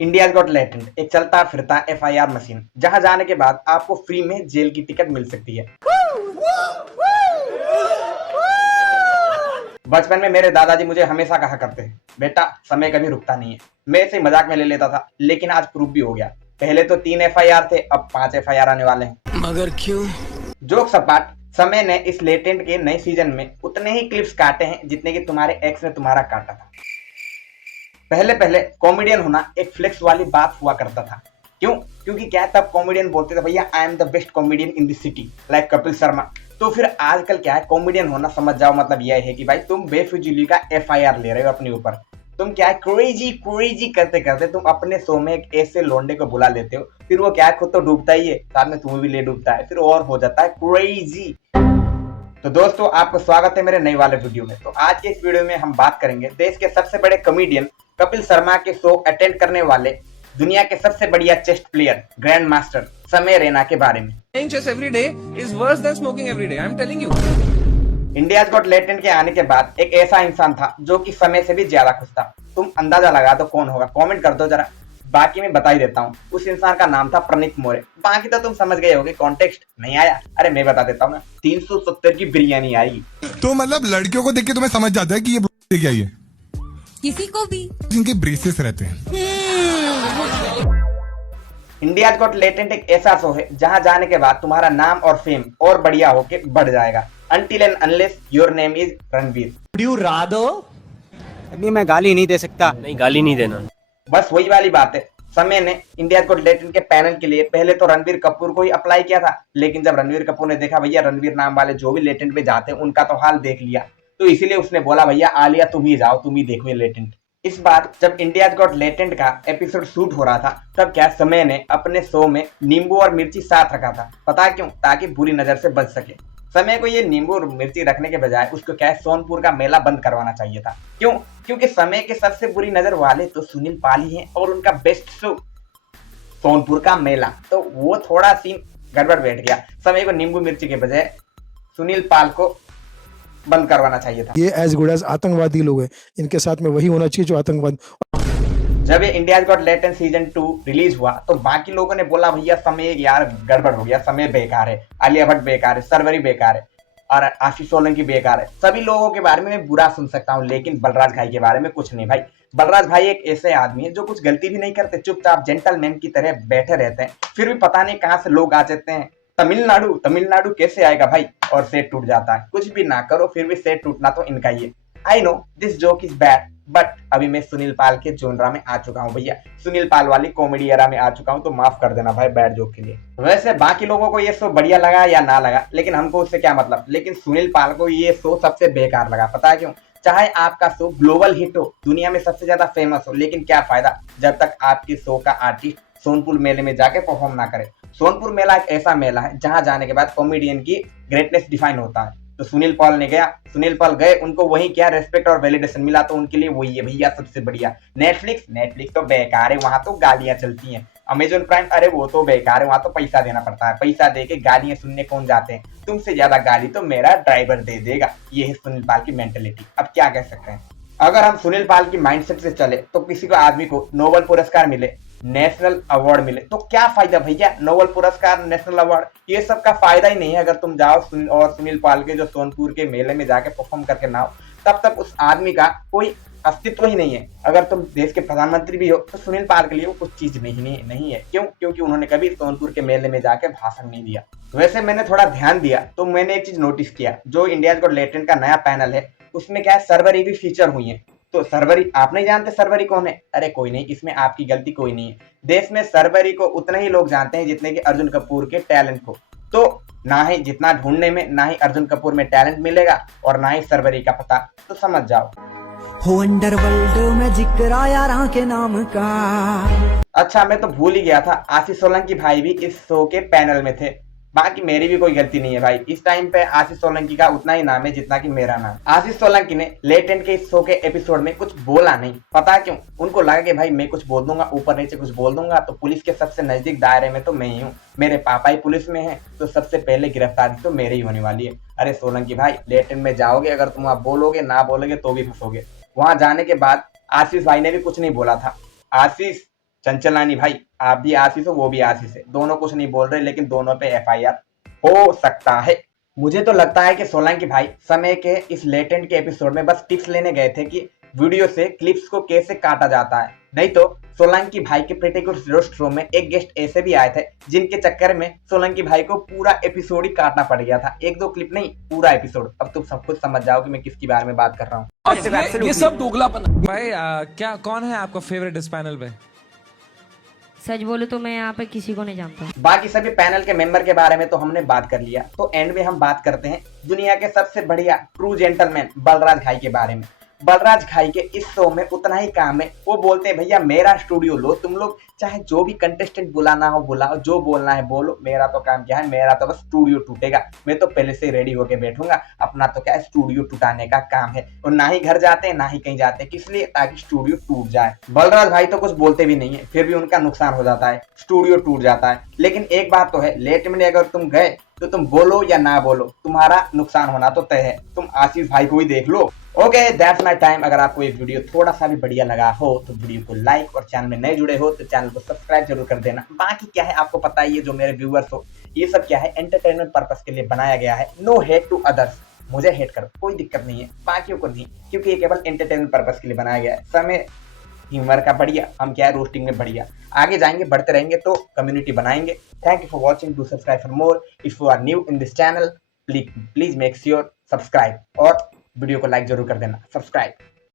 India's got latent एक चलता फिरता एफआईआर मशीन, जहां जाने के बाद आपको फ्री में जेल की टिकट मिल सकती है। बचपन में मेरे दादाजी मुझे हमेशा कहा करते हैं, बेटा समय कभी रुकता नहीं है। मैं इसे मजाक में ले लेता था, लेकिन आज प्रूफ भी हो गया। पहले तो 3 एफआईआर थे, अब 5 एफआईआर आने वाले हैं। मगर क्यों? जोक सपाट, समय ने इस लेटेंट के नए सीजन में उतने ही क्लिप्स काटे हैं जितने कि तुम्हारे एक्स ने तुम्हारा काटा था। पहले पहले कॉमेडियन होना एक फ्लेक्स वाली बात हुआ करता था। क्यों? क्योंकि क्या है, तब कॉमेडियन बोलते थे भैया I am the best comedian in the city, like Kapil Sharma. तो फिर आजकल क्या है, कॉमेडियन होना समझ जाओ मतलब यह है कि भाई तुम बेफिजुली का एफआईआर ले रहे हो अपने ऊपर। तुम क्या है, क्रेजी क्रेजी करते करते तुम अपने शो में एक ऐसे लोंडे को बुला लेते हो, फिर वो क्या है, खुद तो डूबता ही है, साथ में तुम्हें भी ले डूबता है, फिर और हो जाता है क्रेजी। तो दोस्तों, आपका स्वागत है मेरे नए वाले वीडियो में। तो आज के इस वीडियो में हम बात करेंगे देश के सबसे बड़े कॉमेडियन कपिल शर्मा के शो अटेंड करने वाले दुनिया के सबसे बढ़िया चेस्ट प्लेयर ग्रैंड मास्टर समय रैना के बारे में। Playing chess every day is worse than smoking every day. I'm telling you. India's got latent के आने के बाद एक ऐसा इंसान था जो कि समय से भी ज्यादा खुश था। तुम अंदाजा लगा दो कौन होगा, कमेंट कर दो जरा, बाकी मैं बता ही देता हूँ। उस इंसान का नाम था प्रणीत मौर्य। बाकी तो तुम समझ गए होगे, कॉन्टेक्स्ट नहीं आया? अरे मैं बता देता हूँ ना, 370 की बिरयानी आई। तो मतलब लड़कियों को देख के तुम्हें समझ जाता है कि ये क्या है, किसी को भी इनके ब्रेसेस रहते हैं। इंडियाज गॉट लेटेंट एक ऐसा शो है जहां जाने के बाद तुम्हारा नाम और फेम और बढ़िया होके बढ़ जाएगा। Until and unless your name is Ranveer. अभी मैं गाली नहीं दे सकता। नहीं, गाली नहीं देना। बस वही वाली बात है। समय ने इंडियाज गॉट लेटेंट के पैनल के लिए पहले तो रणवीर कपूर को ही अप्लाई किया था, लेकिन जब रणवीर कपूर ने देखा भैया रणवीर नाम वाले जो भी लेटेंट पे जाते हैं उनका तो हाल देख लिया, तो इसीलिए उसने बोला भैया आलिया तुम ही जाओ, तुम ही देखो ये लेटेंट। इस बार जब इंडियाज गॉट लेटेंट का एपिसोड शूट हो रहा था, तब क्या समय ने अपने शो में नींबू और मिर्ची साथ रखा था। पता क्यों? ताकि बुरी नजर से बच सके। समय को ये नींबू और मिर्ची रखने के बजाय उसको क्या है, सोनपुर का मेला बंद करवाना चाहिए था। क्यों? क्योंकि समय के सबसे बुरी नजर वाले तो सुनील पाल ही हैं और उनका बेस्ट शो सोनपुर का मेला, तो वो थोड़ा सीन गड़बड़ बैठ गया। समय को नींबू मिर्ची के बजाय सुनील पाल को बंद करवाना चाहिए था। ये एज गुड एज आतंकवादी लोग हैं, इनके साथ में वही होना चाहिए जो आतंकवाद। जब ये India's got latent season 2 release हुआ तो बाकी लोगों ने बोला भैया समय यार गड़बड़ हो गया, समय बेकार है, आलिया भट्ट बेकार है, सरवरी बेकार है और आशीष सोलंकी बेकार है। सभी लोगों के बारे में मैं बुरा सुन सकता हूँ, लेकिन बलराज भाई के बारे में कुछ नहीं। भाई बलराज भाई एक ऐसे आदमी है जो कुछ गलती भी नहीं करते, चुपचाप जेंटलमैन की तरह बैठे रहते हैं, फिर भी पता नहीं कहाँ से लोग आ जाते हैं। तमिलनाडु तमिलनाडु कैसे आएगा भाई, और सेट टूट जाता है। कुछ भी ना करो फिर भी सेट टूटना तो इनका ही है। I know this joke is bad, but अभी मैं सुनील पाल के जोनरा में आ चुका हूँ भैया, सुनील पाल वाली कॉमेडी एरा में आ चुका हूँ, तो माफ कर देना भाई बैड जोक के लिए। वैसे बाकी लोगों को ये शो बढ़िया लगा या ना लगा, लेकिन हमको उससे क्या मतलब, लेकिन सुनील पाल को ये शो सबसे बेकार लगा। पता है क्यों? चाहे आपका शो ग्लोबल हिट हो, दुनिया में सबसे ज्यादा फेमस हो, लेकिन क्या फायदा जब तक आपके शो का आर्टिस्ट सोनपुर मेले में जाके परफॉर्म ना करे। सोनपुर मेला एक ऐसा मेला है जहां जाने के बाद कॉमेडियन की ग्रेटनेस डिफाइन होता है। तो सुनील पाल ने गया, सुनील पाल गए, उनको वही क्या रेस्पेक्ट और वैलिडेशन मिला, तो उनके लिए वही है भैया सबसे बढ़िया। नेटफ्लिक्स तो बेकार है, वहां तो गालियां चलती हैं। अमेजोन प्राइम, अरे वो तो बेकार है, वहां तो पैसा देना पड़ता है, पैसा दे के गालियां सुनने कौन जाते हैं? तुमसे ज्यादा गाली तो मेरा ड्राइवर दे देगा। ये है सुनील पाल की मेंटेलिटी। अब क्या कह सकते हैं? अगर हम सुनील पाल की माइंडसेट से चले तो किसी को आदमी को नोबेल पुरस्कार मिले, नेशनल अवार्ड मिले, तो क्या फायदा भैया? नोबेल पुरस्कार, नेशनल अवार्ड, ये सब का फायदा ही नहीं है अगर तुम जाओ और सुनील पाल के जो सोनपुर के मेले में जाके परफॉर्म करके ना हो, तब तक उस आदमी का कोई अस्तित्व ही नहीं है। अगर तुम देश के प्रधानमंत्री भी हो तो सुनील पाल के लिए वो कुछ चीज नहीं है। क्यों? क्योंकि उन्होंने कभी सोनपुर के मेले में जाके भाषण नहीं दिया। वैसे मैंने थोड़ा ध्यान दिया तो मैंने एक चीज नोटिस किया, जो इंडियाज गॉट लेटेंट का नया पैनल है उसमें क्या है, सर्वरी भी फीचर हुई है। तो सर्वरी, आप नहीं जानते सर्वरी कौन है? अरे कोई नहीं, इसमें आपकी गलती कोई नहीं है। देश में सर्वरी को उतने ही लोग जानते हैं जितने कि अर्जुन कपूर के टैलेंट को। तो ना ही जितना ढूंढने में, ना ही अर्जुन कपूर में टैलेंट मिलेगा और ना ही सर्वरी का पता, तो समझ जाओ। हो अंडरवर्ल्ड में जिक्र आया के नाम का। अच्छा मैं तो भूल ही गया था, आशीष सोलंकी भाई भी इस शो के पैनल में थे। बाकी मेरी भी कोई गलती नहीं है भाई, इस टाइम पे आशीष सोलंकी का उतना ही नाम है जितना कि मेरा नाम। आशीष सोलंकी ने लेटेंट के इस शो के एपिसोड में कुछ बोला नहीं। पता क्यों? उनको लगा कि भाई मैं कुछ बोल दूंगा, ऊपर नीचे कुछ बोल दूंगा तो पुलिस के सबसे नजदीक दायरे में तो मैं ही हूँ, मेरे पापा ही पुलिस में है, तो सबसे पहले गिरफ्तारी तो मेरे ही होने वाली है। अरे सोलंकी भाई, लेटेंट में जाओगे, अगर तुम आप बोलोगे ना बोलोगे तो भी फंसोगे। वहां जाने के बाद आशीष भाई ने भी कुछ नहीं बोला था। आशीष चंचलानी भाई, आप भी आशीष हो, वो भी आशीष है, दोनों कुछ नहीं बोल रहे, लेकिन दोनों पे एफआईआर हो सकता है। मुझे तो लगता है कि सोलंकी भाई समय के इस लेटेंट के एपिसोड में बस टिप्स लेने गए थे कि वीडियो से क्लिप्स को कैसे काटा जाता है, नहीं तो सोलंकी भाई के प्रीटी गुड रोस्ट शो में एक गेस्ट ऐसे भी आए थे जिनके चक्कर में सोलंकी भाई को पूरा एपिसोड ही काटना पड़ गया था, एक दो क्लिप नहीं, पूरा एपिसोड। अब तुम सब कुछ समझ जाओ कि मैं किसके बारे में बात कर रहा हूँ। ये सब दोगलापन। भाई क्या कौन है आपका फेवरेट इस पैनल पे? सच बोलूं तो मैं यहाँ पे किसी को नहीं जानता। बाकी सभी पैनल के मेंबर के बारे में तो हमने बात कर लिया, तो एंड में हम बात करते हैं दुनिया के सबसे बढ़िया ट्रू जेंटलमैन बलराज घाई के बारे में। बलराज घाई के इस शो में उतना ही काम है, वो बोलते हैं भैया मेरा स्टूडियो लो, तुम लोग चाहे जो भी कंटेस्टेंट बुलाना हो बुलाओ, जो बोलना है बोलो, मेरा तो काम क्या है, मेरा तो बस स्टूडियो टूटेगा, मैं तो पहले से रेडी होके बैठूंगा, अपना तो क्या है स्टूडियो टूटाने का काम है। और ना ही घर जाते हैं ना ही कहीं जाते हैं, किस लिए? ताकि स्टूडियो टूट जाए। बलराज भाई तो कुछ बोलते भी नहीं है, फिर भी उनका नुकसान हो जाता है, स्टूडियो टूट जाता है। लेकिन एक बात तो है, लेट में अगर तुम गए तो तुम बोलो या ना बोलो, तुम्हारा नुकसान होना तो तय है। तुम आशीष भाई को ही देख लो। Okay, that's my time. अगर आपको ये वीडियो थोड़ा सा भी बढ़िया लगा हो तो वीडियो को लाइक, और चैनल में नए जुड़े हो तो चैनल को सब्सक्राइब जरूर कर देना। बाकी क्या है आपको पता ही है, जो मेरे व्यूअर्स हो, ये सब क्या है एंटरटेनमेंट पर्पस के लिए बनाया गया है। नो हेट टू अदर्स, मुझे हेट करो कोई दिक्कत नहीं है, बाकियों को नहीं, क्योंकि ये केवल एंटरटेनमेंट पर्पस के लिए बनाया गया है। समय ह्यूमर का बढ़िया, हम क्या है रोस्टिंग में बढ़िया, आगे जाएंगे बढ़ते रहेंगे तो कम्युनिटी बनाएंगे। Thank you for watching, do subscribe for more. If you are new in this channel please make sure subscribe, और वीडियो को लाइक जरूर कर देना। सब्सक्राइब।